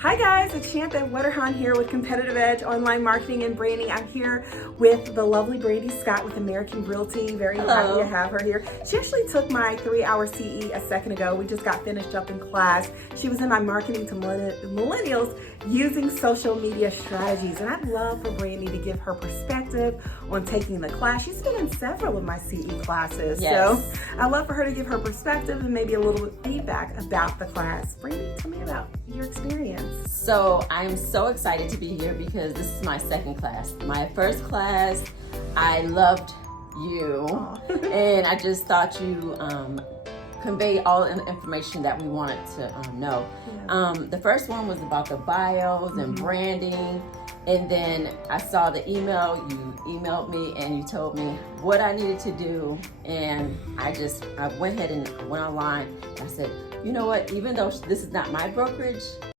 Hi guys, it's Shantha Wetterhan here with Competitive Edge Online Marketing and Branding. I'm here with the lovely Brandy Scott with American Realty. Very happy to have her here. She actually took my 3-hour CE a second ago. We just got finished up in class. She was in my Marketing to Millennials using social media strategies. And I'd love for Brandy to give her perspective on taking the class. She's been in several of my CE classes. Yes. So I'd love for her to give her perspective and maybe a little bit feedback about the class. Brandy, tell me about your experience. So I'm so excited to be here because this is my second class. My first class, I loved you, and I just thought you conveyed all the information that we wanted to know. Yeah. The first one was about the bios and branding, and then I saw the email. You emailed me and you told me what I needed to do, and I went ahead and went online. I said, you know what? Even though this is not my brokerage,